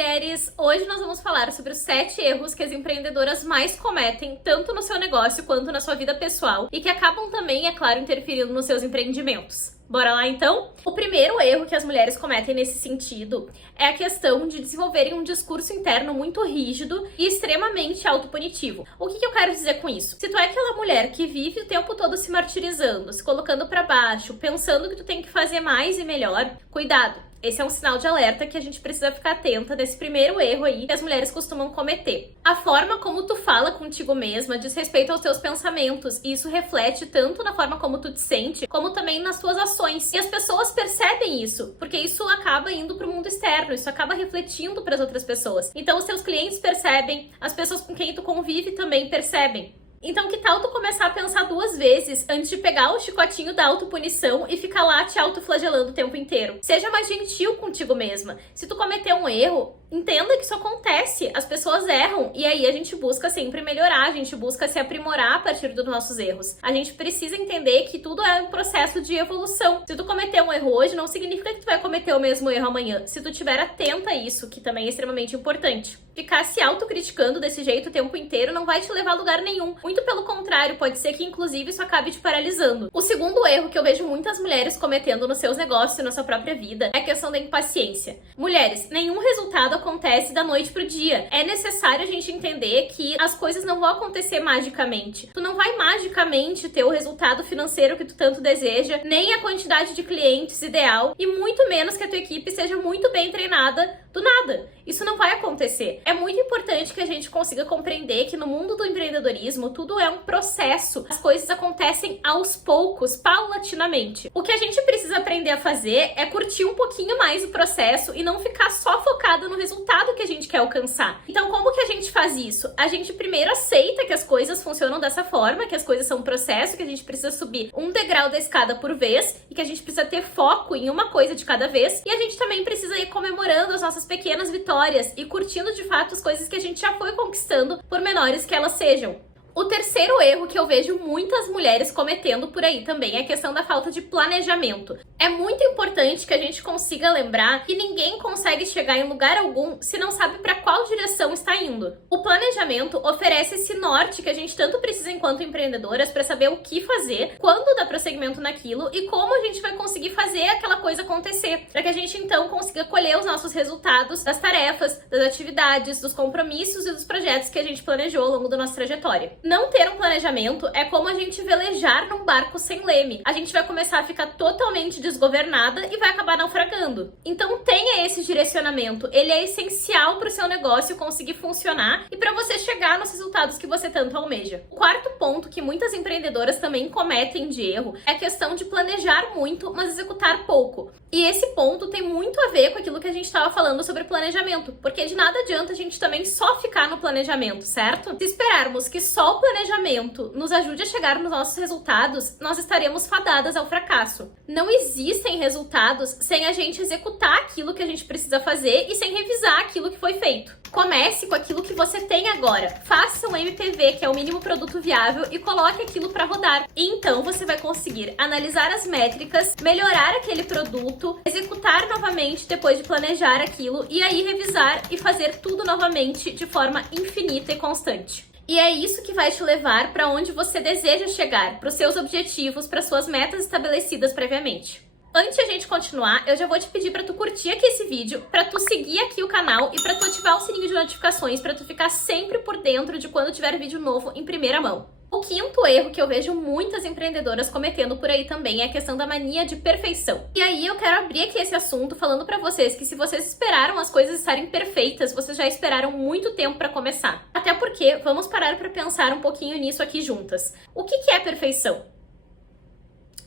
mulheres! Hoje nós vamos falar sobre os 7 erros que as empreendedoras mais cometem, tanto no seu negócio quanto na sua vida pessoal, e que acabam também, é claro, interferindo nos seus empreendimentos. Bora lá então? O primeiro erro que as mulheres cometem nesse sentido é a questão de desenvolverem um discurso interno muito rígido e extremamente autopunitivo. O que eu quero dizer com isso? Se tu é aquela mulher que vive o tempo todo se martirizando, se colocando pra baixo, pensando que tu tem que fazer mais e melhor, cuidado! Esse é um sinal de alerta que a gente precisa ficar atenta desse primeiro erro aí que as mulheres costumam cometer. A forma como tu fala contigo mesma diz respeito aos teus pensamentos, e isso reflete tanto na forma como tu te sente, como também nas tuas ações. E as pessoas percebem isso, porque isso acaba indo pro mundo externo, isso acaba refletindo para as outras pessoas. Então os teus clientes percebem, as pessoas com quem tu convive também percebem. Então que tal tu começar a pensar 2 vezes antes de pegar o chicotinho da autopunição e ficar lá te autoflagelando o tempo inteiro? Seja mais gentil contigo mesma. Se tu cometer um erro, entenda que isso acontece, as pessoas erram e aí a gente busca sempre melhorar, a gente busca se aprimorar a partir dos nossos erros. A gente precisa entender que tudo é um processo de evolução. Se tu cometer um erro hoje, não significa que tu vai cometer o mesmo erro amanhã. Se tu estiver atenta a isso, que também é extremamente importante. Ficar se autocriticando desse jeito o tempo inteiro não vai te levar a lugar nenhum. Muito pelo contrário, pode ser que inclusive isso acabe te paralisando. O segundo erro que eu vejo muitas mulheres cometendo nos seus negócios e na sua própria vida é a questão da impaciência. Mulheres, nenhum resultado acontece da noite pro dia. É necessário a gente entender que as coisas não vão acontecer magicamente. Tu não vai magicamente ter o resultado financeiro que tu tanto deseja, nem a quantidade de clientes ideal, e muito menos que a tua equipe seja muito bem treinada do nada. Isso não vai acontecer. É muito importante que a gente consiga compreender que no mundo do empreendedorismo tudo é um processo. As coisas acontecem aos poucos, paulatinamente. O que a gente precisa aprender a fazer é curtir um pouquinho mais o processo e não ficar só focado no resultado que a gente quer alcançar. Então, como que a gente faz isso? A gente primeiro aceita que as coisas funcionam dessa forma, que as coisas são um processo, que a gente precisa subir um degrau da escada por vez e que a gente precisa ter foco em uma coisa de cada vez. E a gente também precisa ir comemorando as nossas pequenas vitórias e curtindo de fato as coisas que a gente já foi conquistando, por menores que elas sejam. O terceiro erro que eu vejo muitas mulheres cometendo por aí também é a questão da falta de planejamento. É muito importante que a gente consiga lembrar que ninguém consegue chegar em lugar algum se não sabe para qual direção está indo. O planejamento oferece esse norte que a gente tanto precisa enquanto empreendedoras para saber o que fazer, quando dar prosseguimento naquilo e como a gente vai conseguir fazer aquela coisa acontecer, para que a gente então consiga colher os nossos resultados das tarefas, das atividades, dos compromissos e dos projetos que a gente planejou ao longo da nossa trajetória. Não ter um planejamento é como a gente velejar num barco sem leme. A gente vai começar a ficar totalmente desgovernada e vai acabar naufragando. Então tenha esse direcionamento. Ele é essencial para o seu negócio conseguir funcionar e para você chegar nos resultados que você tanto almeja. O quarto ponto que muitas empreendedoras também cometem de erro é a questão de planejar muito, mas executar pouco. E esse ponto tem muito a ver com aquilo que a gente estava falando sobre planejamento, porque de nada adianta a gente também só ficar no planejamento, certo? Se esperarmos que só o planejamento nos ajude a chegar nos nossos resultados, nós estaremos fadadas ao fracasso. Não existem resultados sem a gente executar aquilo que a gente precisa fazer e sem revisar aquilo que foi feito. Comece com aquilo que você tem agora. Faça um MPV, que é o mínimo produto viável, e coloque aquilo para rodar. E então você vai conseguir analisar as métricas, melhorar aquele produto, executar novamente depois de planejar aquilo e aí revisar e fazer tudo novamente de forma infinita e constante. E é isso que vai te levar para onde você deseja chegar, para os seus objetivos, para suas metas estabelecidas previamente. Antes de a gente continuar, eu já vou te pedir para tu curtir aqui esse vídeo, para tu seguir aqui o canal e para tu ativar o sininho de notificações para tu ficar sempre por dentro de quando tiver vídeo novo em primeira mão. O quinto erro que eu vejo muitas empreendedoras cometendo por aí também é a questão da mania de perfeição. E aí eu quero abrir aqui esse assunto falando pra vocês que se vocês esperaram as coisas estarem perfeitas, vocês já esperaram muito tempo pra começar. Até porque, vamos parar pra pensar um pouquinho nisso aqui juntas. O que é perfeição?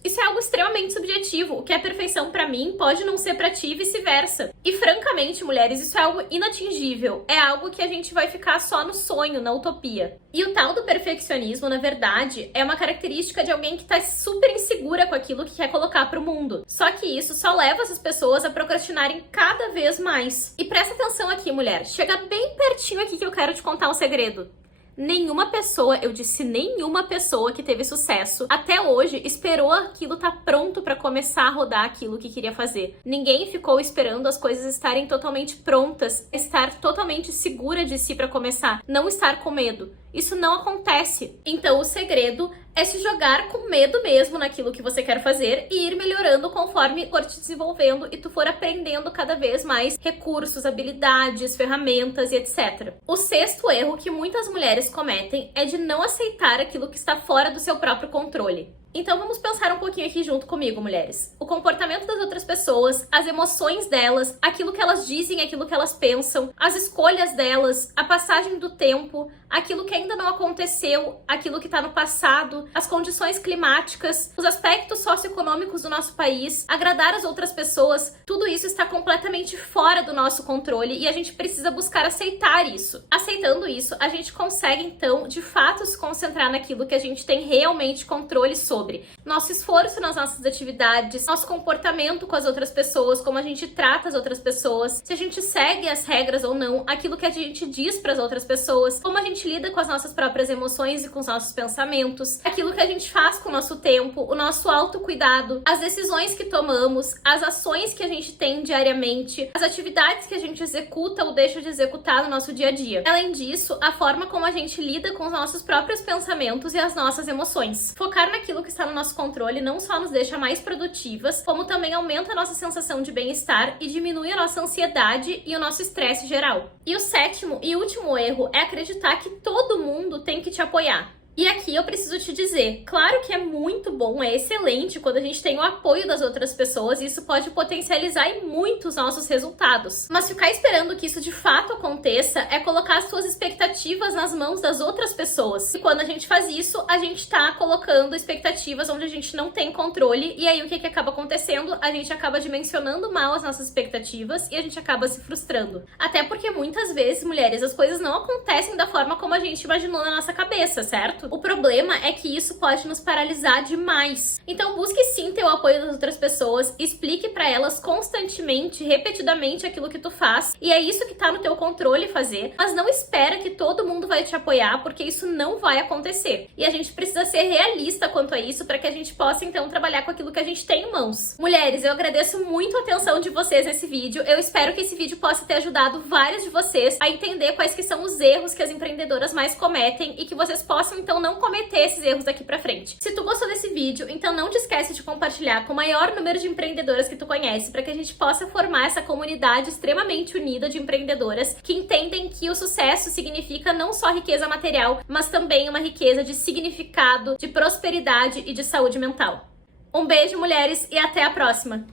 Isso é algo extremamente subjetivo. O que é perfeição pra mim pode não ser pra ti e vice-versa. E francamente, mulheres, isso é algo inatingível. É algo que a gente vai ficar só no sonho, na utopia. E o tal do perfeccionismo, na verdade, é uma característica de alguém que tá super insegura com aquilo que quer colocar pro mundo. Só que isso só leva essas pessoas a procrastinarem cada vez mais. E presta atenção aqui, mulher. Chega bem pertinho aqui que eu quero te contar um segredo. Nenhuma pessoa, eu disse nenhuma pessoa que teve sucesso até hoje esperou aquilo tá pronto pra começar a rodar aquilo que queria fazer. Ninguém ficou esperando as coisas estarem totalmente prontas, estar totalmente segura de si pra começar, não estar com medo. Isso não acontece. Então o segredo é se jogar com medo mesmo naquilo que você quer fazer e ir melhorando conforme for te desenvolvendo e tu for aprendendo cada vez mais recursos, habilidades, ferramentas e etc. O sexto erro que muitas mulheres cometem é de não aceitar aquilo que está fora do seu próprio controle. Então vamos pensar um pouquinho aqui junto comigo, mulheres. O comportamento das outras pessoas, as emoções delas, aquilo que elas dizem, aquilo que elas pensam, as escolhas delas, a passagem do tempo, aquilo que ainda não aconteceu, aquilo que está no passado, as condições climáticas, os aspectos socioeconômicos do nosso país, agradar as outras pessoas, tudo isso está completamente fora do nosso controle e a gente precisa buscar aceitar isso. Aceitando isso, a gente consegue então, de fato, se concentrar naquilo que a gente tem realmente controle sobre. Nosso esforço nas nossas atividades, nosso comportamento com as outras pessoas, como a gente trata as outras pessoas, se a gente segue as regras ou não, aquilo que a gente diz para as outras pessoas, como a gente lida com as nossas próprias emoções e com os nossos pensamentos, aquilo que a gente faz com o nosso tempo, o nosso autocuidado, as decisões que tomamos, as ações que a gente tem diariamente, as atividades que a gente executa ou deixa de executar no nosso dia a dia. Além disso, a forma como a gente lida com os nossos próprios pensamentos e as nossas emoções. Focar naquilo que está no nosso controle não só nos deixa mais produtivas, como também aumenta a nossa sensação de bem-estar e diminui a nossa ansiedade e o nosso estresse geral. E o sétimo e último erro é acreditar que todo mundo tem que te apoiar. E aqui eu preciso te dizer, claro que é muito bom, é excelente quando a gente tem o apoio das outras pessoas e isso pode potencializar em muito os nossos resultados. Mas ficar esperando que isso de fato aconteça é colocar as suas expectativas nas mãos das outras pessoas. E quando a gente faz isso, a gente tá colocando expectativas onde a gente não tem controle e aí o que acaba acontecendo? A gente acaba dimensionando mal as nossas expectativas e a gente acaba se frustrando. Até porque muitas vezes, mulheres, as coisas não acontecem da forma como a gente imaginou na nossa cabeça, certo? O problema é que isso pode nos paralisar demais. Então busque sim ter o apoio das outras pessoas, explique pra elas constantemente, repetidamente aquilo que tu faz, e é isso que tá no teu controle fazer, mas não espera que todo mundo vai te apoiar, porque isso não vai acontecer. E a gente precisa ser realista quanto a isso para que a gente possa então trabalhar com aquilo que a gente tem em mãos. Mulheres, eu agradeço muito a atenção de vocês nesse vídeo. Eu espero que esse vídeo possa ter ajudado várias de vocês a entender quais que são os erros que as empreendedoras mais cometem e que vocês possam então não cometer esses erros daqui pra frente. Se tu gostou desse vídeo, então não te esquece de compartilhar com o maior número de empreendedoras que tu conhece, para que a gente possa formar essa comunidade extremamente unida de empreendedoras que entendem que o sucesso significa não só riqueza material, mas também uma riqueza de significado, de prosperidade e de saúde mental. Um beijo, mulheres, e até a próxima!